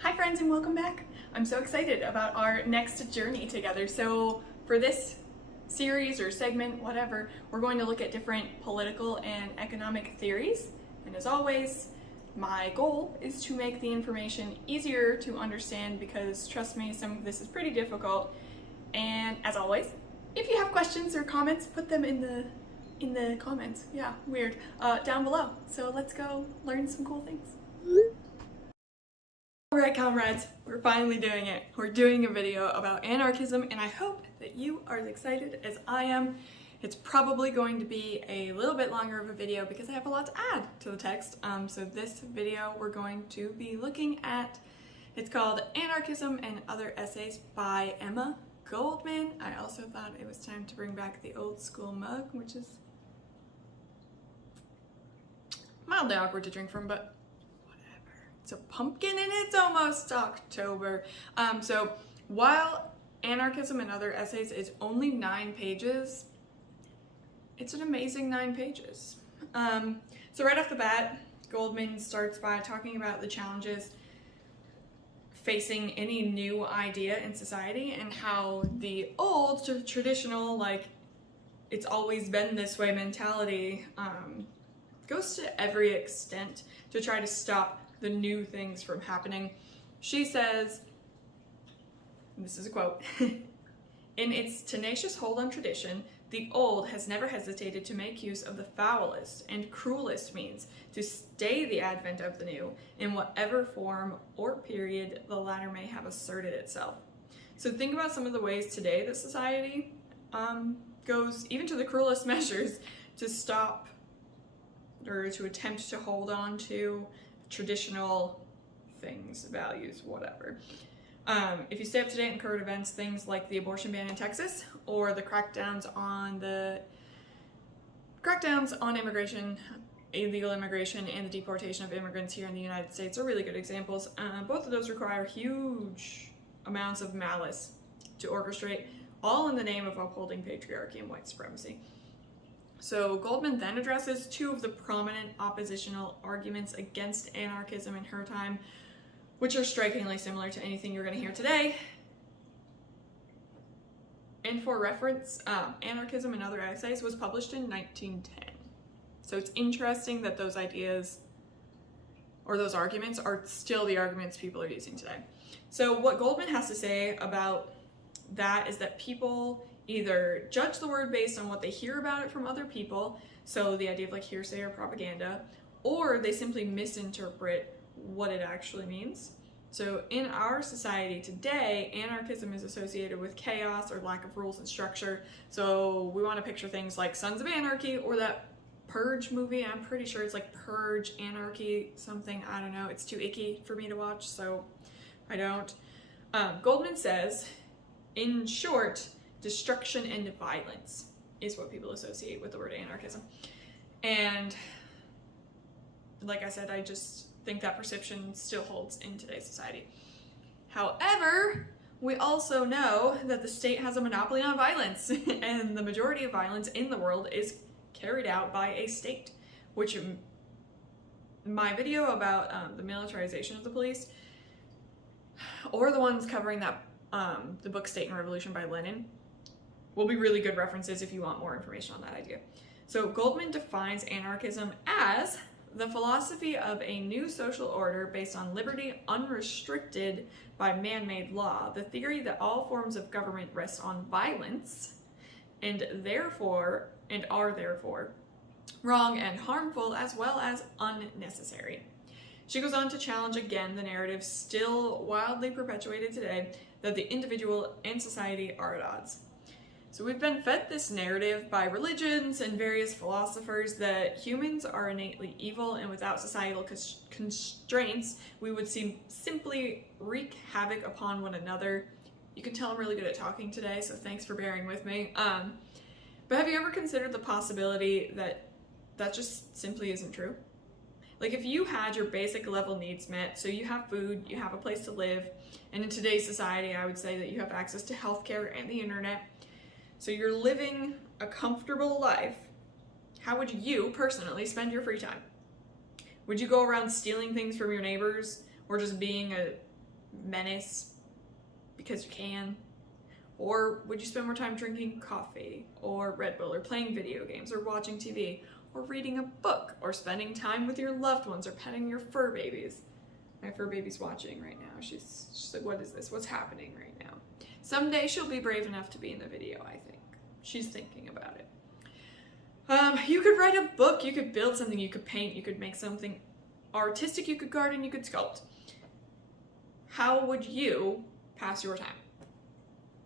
Hi friends and welcome back. I'm so excited about our next journey together. So for this series or segment, whatever, we're going to look at different political and economic theories. And as always, my goal is to make the information easier to understand because trust me, some of this is pretty difficult. And as always, if you have questions or comments, put them in the comments. Yeah, weird. Down below. So let's go learn some cool things. Alright comrades, we're finally doing it. We're doing a video about anarchism and I hope that you are as excited as I am. It's probably going to be a little bit longer of a video because I have a lot to add to the text. So this video we're going to be looking at, it's called Anarchism and Other Essays by Emma Goldman. I also thought it was time to bring back the old school mug, which is mildly awkward to drink from, but it's a pumpkin and it's almost October. So while Anarchism and Other Essays is only 9 pages, it's an amazing 9 pages. So right off the bat, Goldman starts by talking about the challenges facing any new idea in society and how the old traditional, like, it's always been this way mentality goes to every extent to try to stop the new things from happening. She says, this is a quote, "In its tenacious hold on tradition, the old has never hesitated to make use of the foulest and cruelest means to stay the advent of the new, in whatever form or period the latter may have asserted itself." So think about some of the ways today that society goes even to the cruelest measures to stop or to attempt to hold on to traditional things, values, whatever. If you stay up to date in current events, things like the abortion ban in Texas or the crackdowns on immigration, illegal immigration, and the deportation of immigrants here in the United States are really good examples. Both of those require huge amounts of malice to orchestrate, all in the name of upholding patriarchy and white supremacy. So Goldman then addresses 2 of the prominent oppositional arguments against anarchism in her time, which are strikingly similar to anything you're going to hear today. And for reference, Anarchism and Other Essays was published in 1910. So it's interesting that those ideas or those arguments are still the arguments people are using today. So what Goldman has to say about that is that people either judge the word based on what they hear about it from other people, so the idea of like hearsay or propaganda, or they simply misinterpret what it actually means. So in our society today, anarchism is associated with chaos or lack of rules and structure. So we want to picture things like Sons of Anarchy or that Purge movie. I'm pretty sure it's like Purge, Anarchy, something, I don't know. It's too icky for me to watch, so I don't. Goldman says, in short, destruction and violence is what people associate with the word anarchism. And like I said, I just think that perception still holds in today's society. However, we also know that the state has a monopoly on violence and the majority of violence in the world is carried out by a state, which my video about the militarization of the police, or the ones covering that the book State and Revolution by Lenin, will be really good references if you want more information on that idea. So Goldman defines anarchism as the philosophy of a new social order based on liberty unrestricted by man-made law, the theory that all forms of government rest on violence and are therefore wrong and harmful as well as unnecessary. She goes on to challenge again the narrative still wildly perpetuated today that the individual and society are at odds. So we've been fed this narrative by religions and various philosophers that humans are innately evil and without societal constraints, we would simply wreak havoc upon one another. You can tell I'm really good at talking today, so thanks for bearing with me. But have you ever considered the possibility that that just simply isn't true? Like if you had your basic level needs met, so you have food, you have a place to live, and in today's society I would say that you have access to healthcare and the internet, so you're living a comfortable life, how would you personally spend your free time? Would you go around stealing things from your neighbors or just being a menace because you can? Or would you spend more time drinking coffee or Red Bull or playing video games or watching TV or reading a book or spending time with your loved ones or petting your fur babies? My fur baby's watching right now. She's like, what is this? What's happening right now? Someday she'll be brave enough to be in the video, I think. She's thinking about it. You could write a book, you could build something, you could paint, you could make something artistic, you could garden, you could sculpt. How would you pass your time?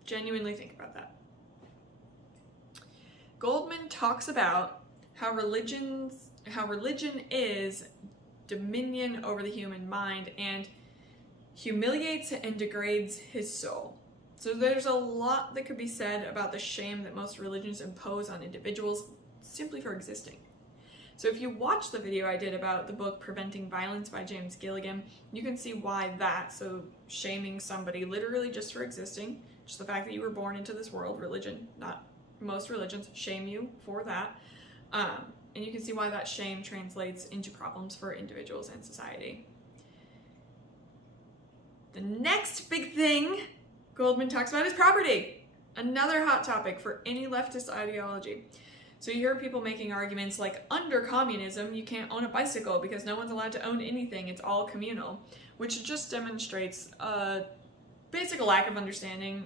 Genuinely think about that. Goldman talks about how religion is dominion over the human mind and humiliates and degrades his soul. So there's a lot that could be said about the shame that most religions impose on individuals simply for existing. So if you watch the video I did about the book Preventing Violence by James Gilligan, you can see why that, so shaming somebody literally just for existing, just the fact that you were born into this world, religion, not most religions, shame you for that. And you can see why that shame translates into problems for individuals and society. The next big thing Goldman talks about is property. Another hot topic for any leftist ideology. So you hear people making arguments like, under communism, you can't own a bicycle because no one's allowed to own anything. It's all communal, which just demonstrates a basic lack of understanding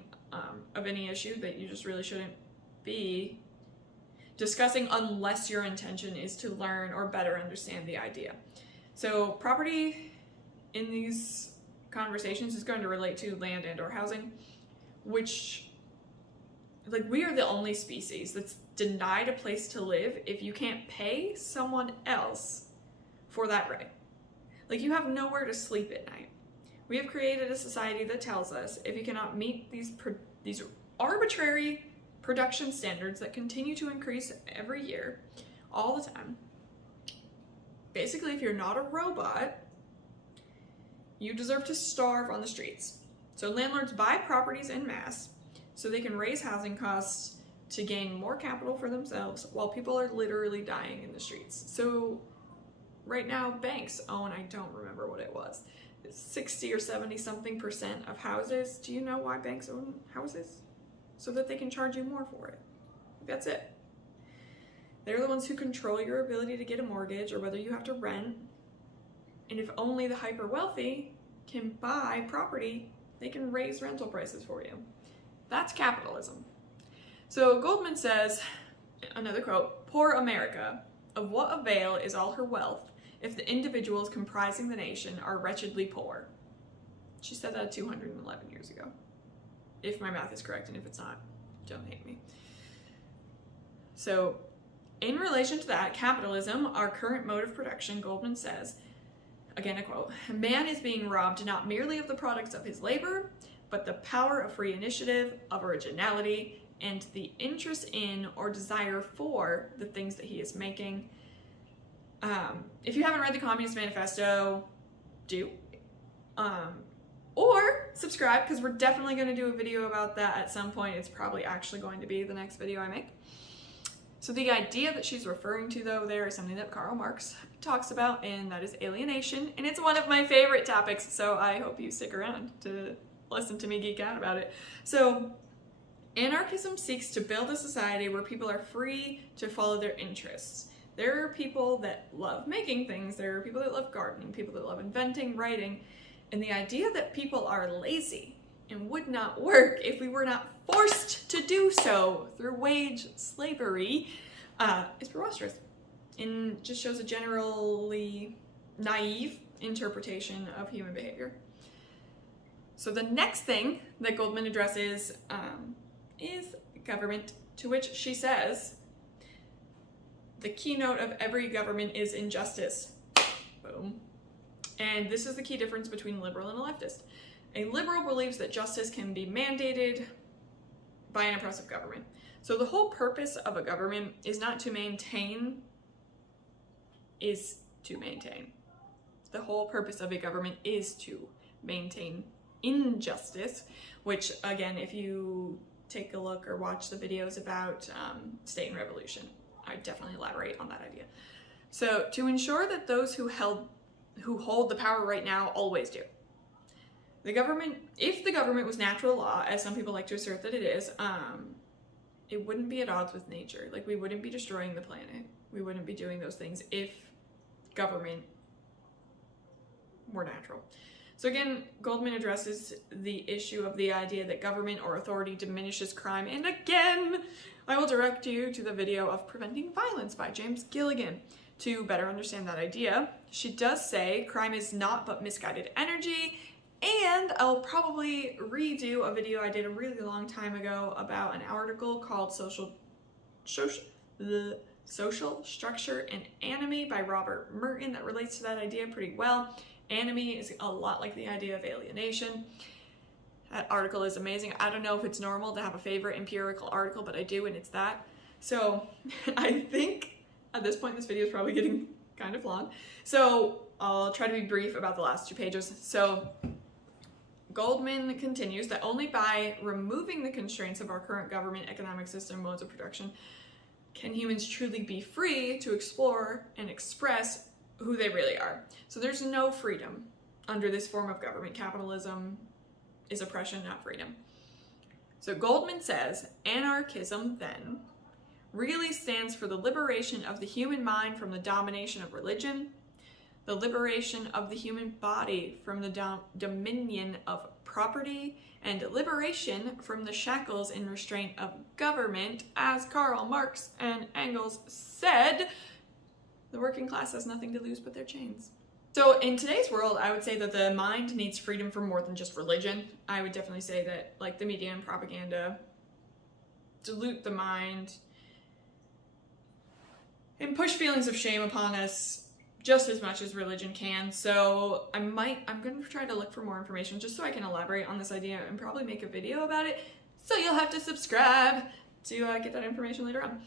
of any issue that you just really shouldn't be discussing unless your intention is to learn or better understand the idea. So property in these conversations is going to relate to land and or housing, which, like, we are the only species that's denied a place to live if you can't pay someone else for that right. Like, you have nowhere to sleep at night. We have created a society that tells us if you cannot meet these arbitrary production standards that continue to increase every year, all the time. Basically, if you're not a robot, you deserve to starve on the streets. So landlords buy properties en masse so they can raise housing costs to gain more capital for themselves while people are literally dying in the streets. So right now, banks own, I don't remember what it was, 60 or 70 something percent of houses. Do you know why banks own houses? So that they can charge you more for it. That's it. They're the ones who control your ability to get a mortgage or whether you have to rent. And if only the hyper wealthy can buy property, they can raise rental prices for you. That's capitalism. So Goldman says, another quote, "Poor America, of what avail is all her wealth if the individuals comprising the nation are wretchedly poor?" She said that 211 years ago. If my math is correct, and if it's not, don't hate me. So, in relation to that, capitalism, our current mode of production, Goldman says, again a quote, "Man is being robbed not merely of the products of his labor, but the power of free initiative, of originality, and the interest in or desire for the things that he is making." If you haven't read the Communist Manifesto, do. Or subscribe, because we're definitely going to do a video about that at some point. It's probably actually going to be the next video I make. So the idea that she's referring to, though, there is something that Karl Marx talks about, and that is alienation. And it's one of my favorite topics, so I hope you stick around to listen to me geek out about it. So anarchism seeks to build a society where people are free to follow their interests. There are people that love making things, there are people that love gardening, people that love inventing, writing, and the idea that people are lazy and would not work if we were not forced to do so through wage slavery is preposterous and just shows a generally naive interpretation of human behavior. So the next thing that Goldman addresses is government, to which she says, "The keynote of every government is injustice." Boom. And this is the key difference between a liberal and a leftist. A liberal believes that justice can be mandated by an oppressive government. So the whole purpose of a government is not to maintain, is to maintain. The whole purpose of a government is to maintain injustice, which, again, if you take a look or watch the videos about state and revolution, I definitely elaborate on that idea. So to ensure that those who hold the power right now always do. if the government was natural law, as some people like to assert that it is, it wouldn't be at odds with nature. Like, we wouldn't be destroying the planet. We wouldn't be doing those things if government were natural. So again, Goldman addresses the issue of the idea that government or authority diminishes crime. And again, I will direct you to the video of Preventing Violence by James Gilligan to better understand that idea. She does say crime is not but misguided energy. And I'll probably redo a video I did a really long time ago about an article called Social Structure and Anime by Robert Merton that relates to that idea pretty well. Anime is a lot like the idea of alienation. That article is amazing. I don't know if it's normal to have a favorite empirical article, but I do, and it's that. So I think at this point this video is probably getting kind of long. So I'll try to be brief about the last 2 pages. So Goldman continues that only by removing the constraints of our current government, economic system, modes of production, can humans truly be free to explore and express who they really are. So there's no freedom under this form of government. Capitalism is oppression, not freedom. So Goldman says, anarchism then really stands for the liberation of the human mind from the domination of religion, the liberation of the human body from the dominion of property, and liberation from the shackles and restraint of government. As Karl Marx and Engels said, the working class has nothing to lose but their chains. So in today's world, I would say that the mind needs freedom from more than just religion. I would definitely say that, like, the media and propaganda dilute the mind and push feelings of shame upon us just as much as religion can. So I'm going to try to look for more information just so I can elaborate on this idea and probably make a video about it. So you'll have to subscribe to get that information later on.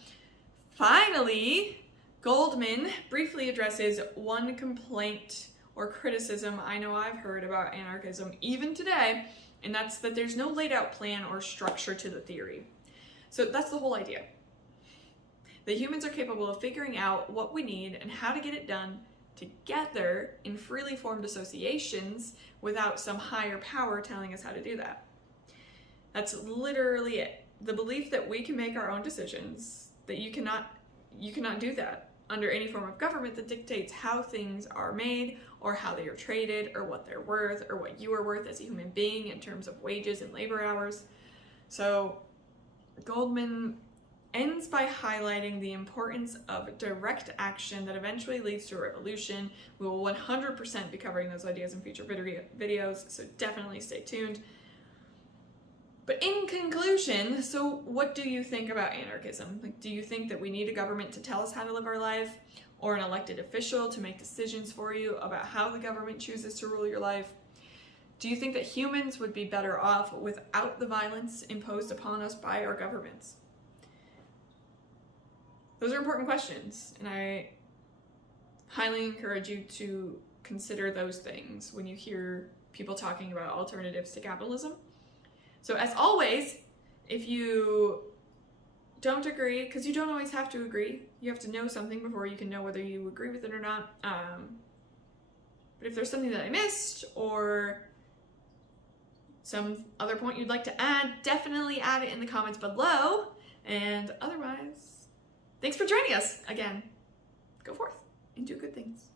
Finally, Goldman briefly addresses one complaint or criticism I know I've heard about anarchism even today, and that's that there's no laid out plan or structure to the theory. So that's the whole idea. That humans are capable of figuring out what we need and how to get it done together in freely formed associations without some higher power telling us how to do that. That's literally it. The belief that we can make our own decisions, that you cannot do that under any form of government that dictates how things are made or how they are traded or what they're worth or what you are worth as a human being in terms of wages and labor hours. So Goldman ends by highlighting the importance of direct action that eventually leads to a revolution. We will 100% be covering those ideas in future videos, so definitely stay tuned. But in conclusion, so what do you think about anarchism? Like, do you think that we need a government to tell us how to live our life, or an elected official to make decisions for you about how the government chooses to rule your life? Do you think that humans would be better off without the violence imposed upon us by our governments? Those are important questions, and I highly encourage you to consider those things when you hear people talking about alternatives to capitalism. So as always, if you don't agree, because you don't always have to agree, you have to know something before you can know whether you agree with it or not. But if there's something that I missed or some other point you'd like to add, definitely add it in the comments below. And otherwise, thanks for joining us again. Go forth and do good things.